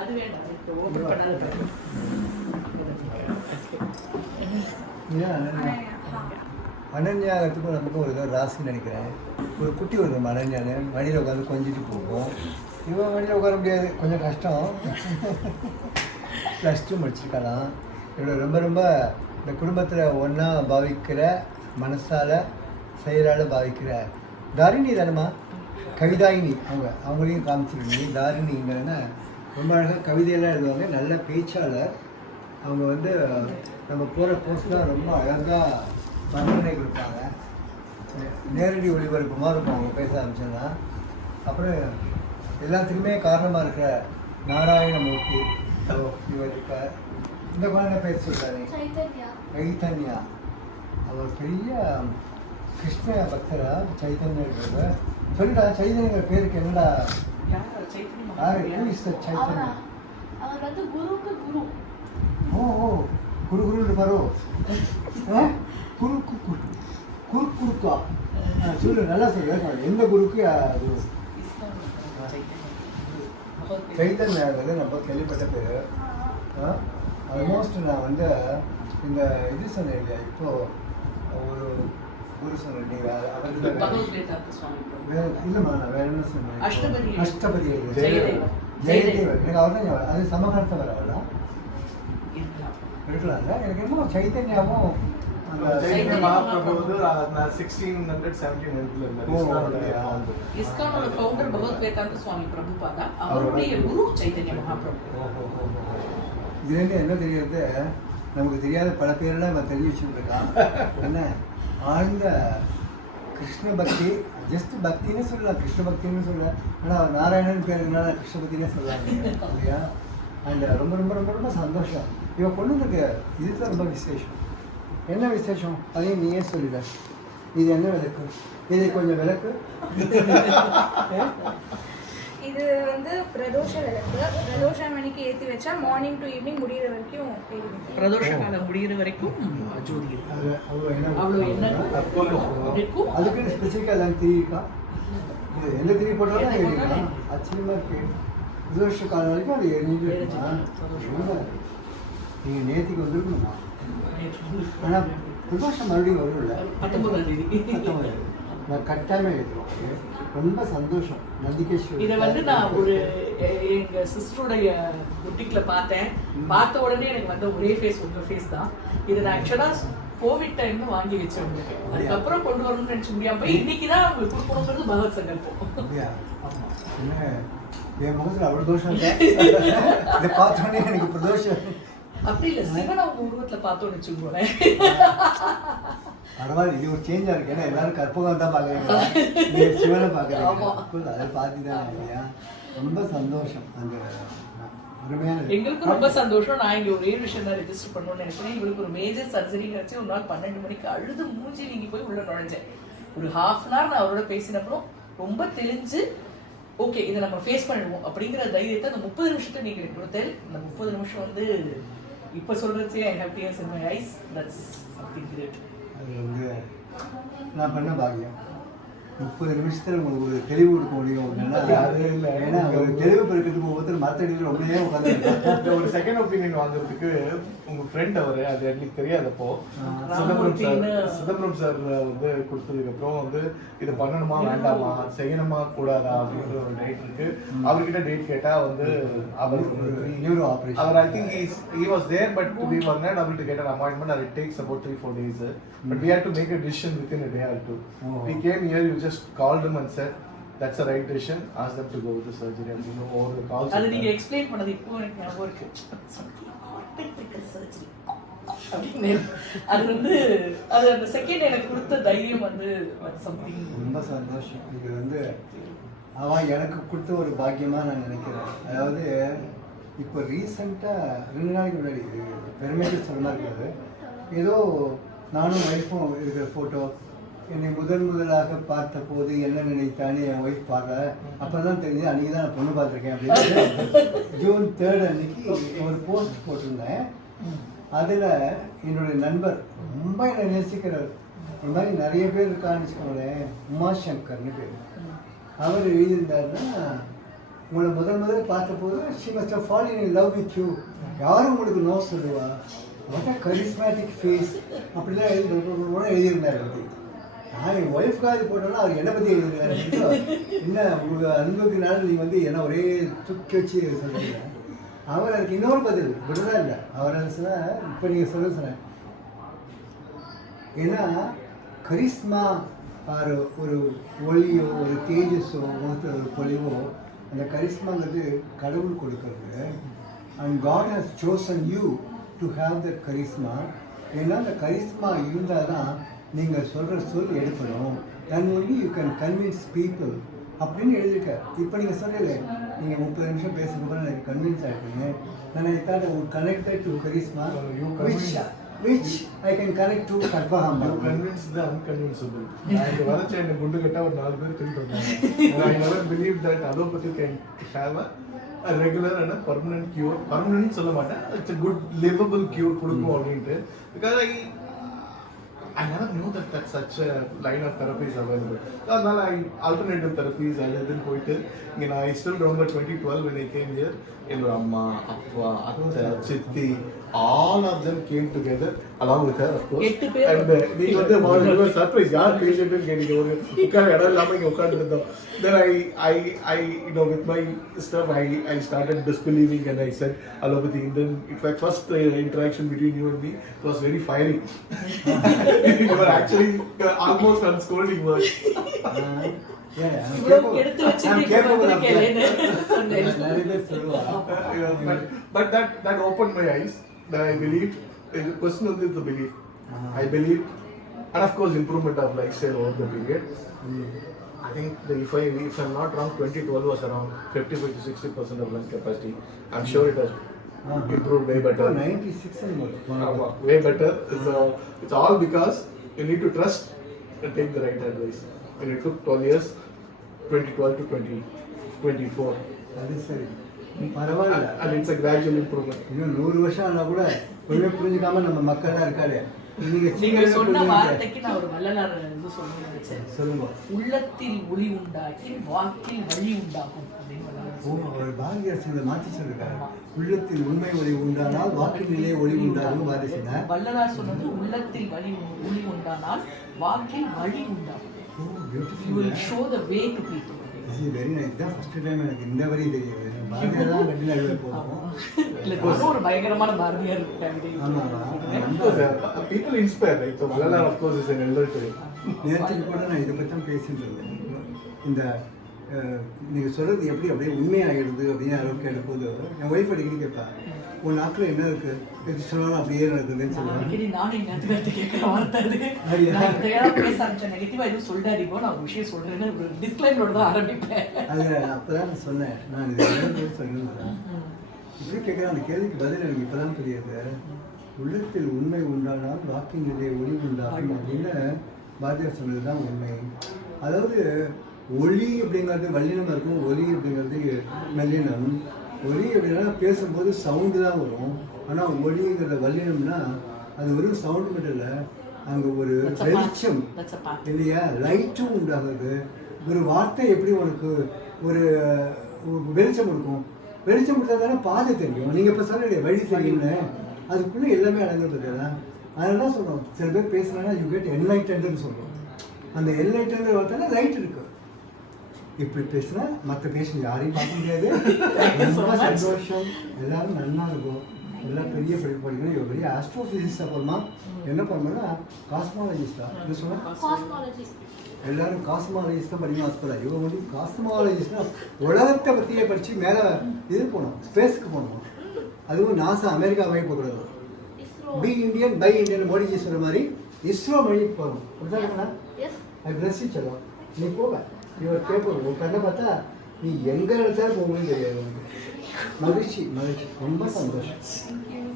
அது வேண்டாம் இப்போ ஓபன் பண்ணாத அனன்யாகத்துக்கும் நமக்கும் ஒரு ராசின்னு நினைக்கிறேன். ஒரு குட்டி ஒரு அனன்யான்னு வழியில் உட்காந்து கொஞ்சிட்டு போகும். இவன் வழியில் உட்கார முடியாது, கொஞ்சம் கஷ்டம். +2 முடிச்சிருக்கலாம். இவ்வளோ ரொம்ப ரொம்ப இந்த குடும்பத்தில் ஒன்றா பாவிக்கிற, மனசால் செயலால் பாவிக்கிற தாரிணி தானம்மா, கவிதாயினி. அவங்களையும் காமிச்சிருக்கீங்க. தாரிணிங்கிறன்னா ரொம்ப அழகாக கவிதையெல்லாம் எழுதுவாங்க, நல்ல பேச்சாளர். அவங்க வந்து நம்ம போகிற போஸ்ட்லாம் ரொம்ப அழகாக வர்ணனை கொடுப்பாங்க. நேரடி ஒளிபரப்புமாக இருக்கும் அவங்க பேச ஆரம்பிச்சோன்னா. அப்புறம் எல்லாத்துக்குமே காரணமாக இருக்கிற நாராயணமூர்த்தி இவர் இருப்பார். இந்த குழந்தை பேர் சொல்கிறாரு சைத்தன்யா. அவர் பெரிய கிருஷ்ண பக்தரா சைத்தன்யா இருக்கிறவர். சொல்லிடா, சைத்தன்ய பேருக்கு என்னடா? சைத்தன்யா ஓ ஓ குரு குருன்னு பாரு. குறுக்கு குறுக்கா சொல்லு, நல்லா சொல்லு. எந்த குருக்கு அது? சைத்தன்யா நம்ம கேள்விப்பட்ட பேர். ஆல்மோஸ்ட் நான் வந்து இந்த இது சொன்னேன் இல்லையா, இப்போ ஒரு குரு சொன்னேன். நீங்கள் அவருக்கு இல்லைம்மா, நான் வேற என்ன சொன்னேன்? அஷ்டபதி ஜெயதேவர். எனக்கு அவர் தான். அது சமகாலத்தை வர அவளா இருக்கலாம்ல. எனக்கு என்னமோ சைத்தன்யாவும் சைத்தன்ய மகாபிரபு வந்து 1617 இஸ்கானோட ஃபவுண்டர் பகவத் வேதாந்த சுவாமி பிரபுபாதா, அவருடைய குரு சைத்தன்ய மகாபிரபு. இதுலேருந்து என்ன தெரியாது, நமக்கு தெரியாத பல பேரெல்லாம் நம்ம தெரிஞ்சு வச்சுருக்கான். என்ன ஆழ்ந்த கிருஷ்ண பக்தி, ஜஸ்ட் பக்தின்னு சொல்லலாம், கிருஷ்ண பக்தின்னு சொல்லலாம். ஆனால் நாராயணன் பேருனால கிருஷ்ண பக்தினே சொல்லலாம் இல்லையா? அண்ட் ரொம்ப ரொம்ப ரொம்ப ரொம்ப சந்தோஷம். இவன் பொண்ணுங்களுக்கு இதுதான் ரொம்ப விசேஷம். என்ன விசேஷம் அதையும் நீயே சொல்லிட. இது என்ன விளக்கு? இது கொஞ்சம் விளக்கு. இது வந்து பிரதோஷ விளக்கு. பிரதோஷ மணிக்கு ஏற்றி வச்சா மார்னிங் டு ஈவினிங் முடிகிற வரைக்கும் பிரதோஷ காலம் முடிகிற வரைக்கும் ஜோதி. அதுக்கு ஸ்பெசிஃபிக்காக எல்லாம் திரி இருக்கா? இது எந்த திரி போட்டாலும் எரிக்கலாம். ஆச்சரியமாக இருக்கு. பிரதோஷ காலம் வரைக்கும் அது எரிஞ்சிட்டு இருக்குமா? நீங்கள் நேற்றுக்கு வந்துருக்கணுமா? ஆனால் பிரதோஷம் மறுபடியும் வரும்ல, 19 நான் கட்டாயமாக ஏற்றுவோம். ரொம்ப சந்தோஷம். நந்திகேஸ்வரி இதை வந்து நான் ஒரு எங்கள் சிஸ்டருடைய புட்டிக்கில் பார்த்தேன். பார்த்த உடனே எனக்கு வந்து ஒரே ஃபேஸ், உங்கள் ஃபேஸ் தான். இது நான் ஆக்சுவலாக கோவிட் டைம்ல வாங்கி வச்சேன். அதுக்கப்புறம் கொண்டு வரணும்னு நினச்ச முடியாம இன்னைக்கு தான் உங்களுக்கு கொடுக்கணுங்கிறது பகவத் சங்கல்பம். என்ன என் முகத்தில் அவ்வளோ தோஷம் இல்லை. இதை பார்த்தோன்னே எனக்கு பிரதோஷம் அப்படி இல்லை, சிவனை உங்க உருவத்தில் பார்த்தோன்னு வச்சுக்கோங்களேன். பரவாயில்ல, இது ஒரு சேஞ்சாக இருக்கு. ஏன்னா எல்லாரும் கற்பகம் தான் பார்க்குறீங்க, சிவனை பார்க்குறீங்க. அதை பார்த்து தான் இல்லையா? ரொம்ப சந்தோஷம். அந்த அருமையான எங்களுக்கும் ரொம்ப சந்தோஷம். நான் இங்கே ஒரே விஷயம் தான் ரெஜிஸ்டர் பண்ணணும்னு நினைச்சேன். இவளுக்கு ஒரு மேஜர் சர்ஜரி கிடச்சி ஒரு நாள் 12 மணிக்கு அழுது மூஞ்சி நீங்கி போய் உள்ள நுழைஞ்சேன். ஒரு ½ அன் ஹவர் நான் அவரோட பேசினப்பறம் ரொம்ப தெளிஞ்சு ஓகே இதை நம்ம ஃபேஸ் பண்ணிடுவோம் அப்படிங்கிற தைரியத்தை அந்த 30 நிமிஷத்தை நீங்கள் கொடுத்தேன். அந்த 30 நிமிஷம் வந்து இப்போ சொல்கிறச்சே I have tears in my eyes. That's something great. அது வந்து நான் பண்ண பாக்கியம். 30 நிமிஷத்தில் உங்களுக்கு ஒரு தெளிவு கொடுக்க முடியும். அது இல்லை, ஏன்னா ஒரு தெளிவு பெருக்கிறதுக்கு ஒவ்வொருத்தர் மரத்தடியில் ரொம்ப நேரம் உட்காந்து ஒரு செகண்ட் ஒப்பீனியன் வாங்குறதுக்கு உங்கள் ஃப்ரெண்ட் அவர், அது எனக்கு தெரியாதப்போ சிதம்பரம் சார் வந்து கொடுத்ததுக்கப்புறம் வந்து இதை பண்ணணுமா வேண்டாமா, செய்யணுமா கூடாதா அப்படின்ற ஒரு டேட் இருக்கு. அவர்கிட்ட டேட் கேட்டால் வந்து அவர் நியூரோ ஆப்ரேஷன், அவர் I think he was there but we were not able to get an appointment and it takes about 3-4 days. But we had to make a decision within a day or two. We came here, you just called them and said that's the right decision, ask them to go with the surgery. And you know all the calls. அது நீங்க explain பண்ணது இப்போ எனக்கு ஞாபகம் இருக்கு. Surgery அப்படின்னு அது வந்து அது அந்த செகண்ட் எனக்கு கொடுத்த தைரியம் வந்து சம்திங். ரொம்ப சந்தோஷம். இது வந்து அவன் எனக்கு கொடுத்த ஒரு பாக்கியமாக நான் நினைக்கிறேன். அதாவது இப்போ ரீசெண்டாக 2 நாளைக்கு முன்னாடி பெருமைக்கு சொல்ல மாதிரி இருக்காது, ஏதோ நானும் ஒய்ஃபும் இருக்கிற ஃபோட்டோ என்னை முதலாக பார்த்த போது என்ன நினைத்தானே என் ஒய்ஃப் பார்க்கல. அப்போ தான் தெரிஞ்சு அன்றைக்கி தான் நான் பொண்ணு பார்த்துருக்கேன் அப்படின்னு. June 3 அன்னைக்கு ஒரு போஸ்ட் போட்டிருந்தேன். அதில் என்னுடைய நண்பர் ரொம்ப என்னை நேசிக்கிறார். இந்த மாதிரி நிறைய பேர் இருக்கான்னு வச்சுக்கோங்களேன். உமாசங்கர்னு பேர். அவர் எழுதியிருந்தாருன்னா உங்களை முதல்ல பார்த்தபோது she must have fallen in love with you. யாரும் உங்களுக்கு நோ சொல்லுவா? what a charismatic face அப்படிலாம் எழுதியிருந்தார் பற்றி. நான் என் ஒய்ஃப்காக போட்டோன்னா அவர் என்னை பற்றி எழுதியிருக்காரு. என்ன உங்கள் அன்புக்குனால நீ வந்து என்ன ஒரே தூக்கி வச்சு சொல்கிறீங்க. அவர் அதுக்கு இன்னொரு பதில் விடுறதா இல்லை. அவர் அது சொன்னால் இப்போ நீங்கள் சொன்னேன். ஏன்னா கரிஸ்மா ஒரு ஒளியோ ஒரு தேஜஸோ ஒரு பொலிவோ அந்த கரிஸ்மாங்கிறது கடவுள் கொடுக்கறது. And God has chosen you to have the charisma. ஏன்னா அந்த கரிஸ்மா இருந்தால் தான் நீங்கள் சொல்கிற சொல் எடுக்கணும். And only you can convince people அப்படின்னு எழுதியிருக்க. இப்போ நீங்கள் சொல்லலை, நீங்கள் 30 நிமிஷம் பேசுறதுக்கு எனக்கு கன்வின்ஸ் ஆகிட்டீங்க. நான் I thought connected to charisma which I can connect to Karpahamba. You convince the unconvincible. I வரச்ச என்ன குண்டு கட்டா ஒரு 4 பேர் திருப்பி வந்தாங்க. I never believed that allopathy can have a regular and a permanent cure. Permanent சொல்ல மாட்டேன். It's a good livable cure கொடுக்கும் அப்படின்ட்டு. Because I never knew that such a line of therapy is available. அதனால alternative therapies அதுன்னு போயிட்டு இங்கே நான் still remember 2012 when I came here. என்னோட அம்மா, அப்பா, அத்தை, சித்தி all of them came together along with her of course. 8 பேர். And நீங்க வந்து surprise யார் பேஷண்ட்னு கேட்டீங்க. ஒரு உட்கார இடம் இல்லாம இங்க உட்கார்ந்து இருந்தோம். Then I you know with my stuff I started disbelieving and I said allopathy. Then in fact first interaction between you and me was very fiery. You were actually almost on scolding words. எடுத்து but that opened my eyes. That I believed. The question of the belief. I believed, and of course improvement of lifestyle over the period. I think that if I'm not wrong, 2012 was around 55 to 60% of lung capacity. I'm sure it has improved way better. 96 and way better. So it's all because you need to trust and take the right advice. And it took 12 years, 2012 to 2024. அது சரி, பரவாயில்ல. And it's a gradual improvement. இன்னும் 100 வருஷம் ஆனால் கூட ஒன்றுமே புரிஞ்சுக்காம நம்ம மக்கள் தான் இருக்காரு. நீங்க சொன்ன வார்த்தைக்கு நான் ஒரு வள்ளலார் வந்து சொல்ல நினைச்சேன். சொல்லுங்க. உள்ளத்தில் ஒளி உண்டாக்கி வாக்கில் வழி உண்டாகும் அப்படின்னு அவர் பாரதியார் சொல்ல மாற்றி சொல்லிருக்காரு. உள்ளத்தில் உண்மை ஒளி உண்டானால் வாக்கிலே ஒளி உண்டாகும் வாரிசுனா. வள்ளலார் சொன்னது உள்ளத்தில் ஒளி உண்டானால் வாக்கில் வழி உண்டாகும். You will show the way to people. This is very nice. தான் ஃபர்ஸ்ட் டைம் எனக்கு இந்த வரி தெரியுது. பாரதியார் தான் வெட்டில எழுத போறோம். இல்ல ஒரு பயங்கரமான பாரதியார் கவிதை. People inspire, right? So Vallala of course is an elder today. நேற்றுக்கு கூட நான் இதை பற்றி தான் பேசிட்டு இருந்தேன். இந்த நீங்கள் சொல்கிறது எப்படி அப்படியே உண்மையாகிடுது அப்படின்னு அளவுக்கு எடுக்கும்போது என் ஒய்ஃப் அடிக்கடி கேட்பேன், உன் நாட்டில் என்ன இருக்குது எது சொன்னாலும் அப்படியே நடக்குதுன்னு சொல்லுவேன். நானும் எங்கள் கேட்குற வார்த்தை அது பேச ஆரம்பிச்சேன். நெகட்டிவாக எதுவும் சொல்லிடாதீங்கோ, நான் ஒரு விஷயம் சொல்கிறேன்னு ஒரு டிஸ்க்ளைமரோட தான் ஆரம்பிப்பேன். அது அப்போ தான் நான் சொன்னேன், நான் இது சொல்லியிருந்தேன். இப்படி கேட்குறேன், அந்த கேள்விக்கு பதில் எனக்கு இப்போ தான் தெரியுது. உள்ளத்தில் உண்மை உண்டானால் வாக்கினிலே ஒளி உண்டாகும் அப்படின்னு பாரதியார் சொன்னது தான் உண்மை. அதாவது ஒளி அப்படிங்கிறது வல்லினம் இருக்கும், ஒலி அப்படிங்கிறது மெல்லினம். ஒலி அப்படின்னா பேசும்போது சவுண்டு தான் வரும். ஆனால் ஒளிங்கிற வல்லினம்னா அது ஒரு சவுண்டு மட்டும் இல்லை, அங்கே ஒரு வெளிச்சம் இல்லையா, லைட்டும் உண்டாகுது. ஒரு வார்த்தை எப்படி உனக்கு ஒரு வெளிச்சம் இருக்கும், வெளிச்சம் கொடுத்தா தானே பாதை தெரியும். நீங்கள் இப்போ சொல்ல வழி தெரியும்னு, அதுக்குள்ளே எல்லாமே அடங்குறது தான். அதனால தான் சொல்கிறோம், சில பேர் பேசுனாங்கன்னா யூ கெட் என்லைட்டன்ட்னு சொல்கிறோம். அந்த என்லைட்டன்ற வார்த்தைனா லைட் இருக்குது. இப்படி பேசுனா மற்ற பேஷண்ட் யாரையும் பார்க்க முடியாது. ரொம்ப சந்தோஷம், எல்லாரும் நல்லா இருக்கும். எல்லாம் பெரிய படிப்பு படிக்கணும். இவங்க பெரிய ஆஸ்ட்ரோஃபிசிக்ஸ். அப்புறமா என்ன பண்ணணும்னா காஸ்மாலஜிஸ்டா என்ன சொன்னால் எல்லாரும் காஸ்மாலஜிஸ்ட் தான் படிக்கணும் ஆஸ்பதா. இவங்க வந்து காஸ்மாலஜிஸ்ட்னா உலகத்தை பற்றியே படித்து மேலே இது போகணும், ஸ்பேஸுக்கு போகணும். அதுவும் நாசா அமெரிக்கா வழி போகக்கூடாது. Be Indian buy Indian Modiji சொல்கிற மாதிரி இஸ்ரோ வழிக்கு போகணும். அப்படிதான் இருக்குண்ணா, அது ட்ரெஸ்ஸு சொல்லுவோம். நீ போக இவர் கேட்போம், உன் கண்ணை பார்த்தா நீ எங்கே நினைச்சாலும் போகணும்னு தெரியாது. மகிழ்ச்சி மகிழ்ச்சி, ரொம்ப சந்தோஷம்.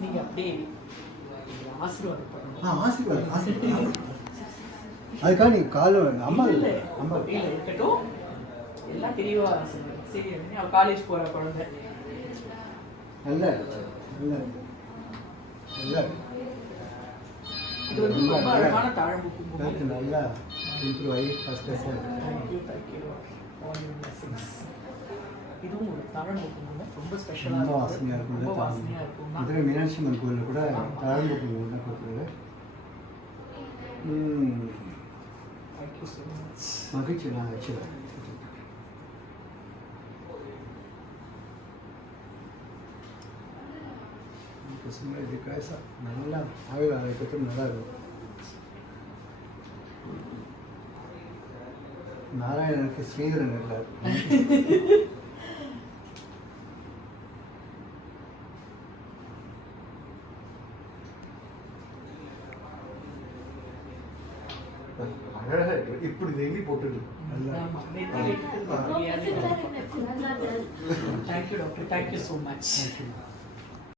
நீங்கள் அப்படியே ஆசீர்வாதம் பண்ணணும். ஆசீர்வாதம் ஆசீர்வாதம். அதுக்காக நீ காலம் அம்மா இல்லை அம்மா இல்லை இருக்கட்டும், எல்லாம் தெளிவாக சரி. அவள் காலேஜ் போகிற குழந்தை நல்லா நல்லா நல்லா இது வந்து ரொம்ப அழகான தாழம்பு குங்குமம். நல்லா இம்ப்ரூவ் ஆகி first class. Thank you thank you. All your blessings. இதுவும் ஒரு தாழம்பு குங்குமம் ரொம்ப ஸ்பெஷலாக ரொம்ப இருக்கும், வாசனையாக இருக்கும். ரொம்ப வாசனையாக இருக்கும். மதுரை மீனாட்சி அம்மன் கோயிலில் கூட தாழ்ந்து குங்குமம் தான் கொடுக்குறது. Thank you so much. மகிழ்ச்சி நான் வச்சுருவேன். பசங்களை இது காசா நல்லா ஆயுள் ஆரோக்கியத்துக்கு நல்லா இருக்கும். நாராயணனுக்கு ஸ்ரீதரன் இருக்கார். அழகா இருக்கு. இப்படி டெய்லி போட்டுட்டு ஆமா, நெத்தியில இருக்கிறது தெரியாது. Thank you doctor, thank you so much.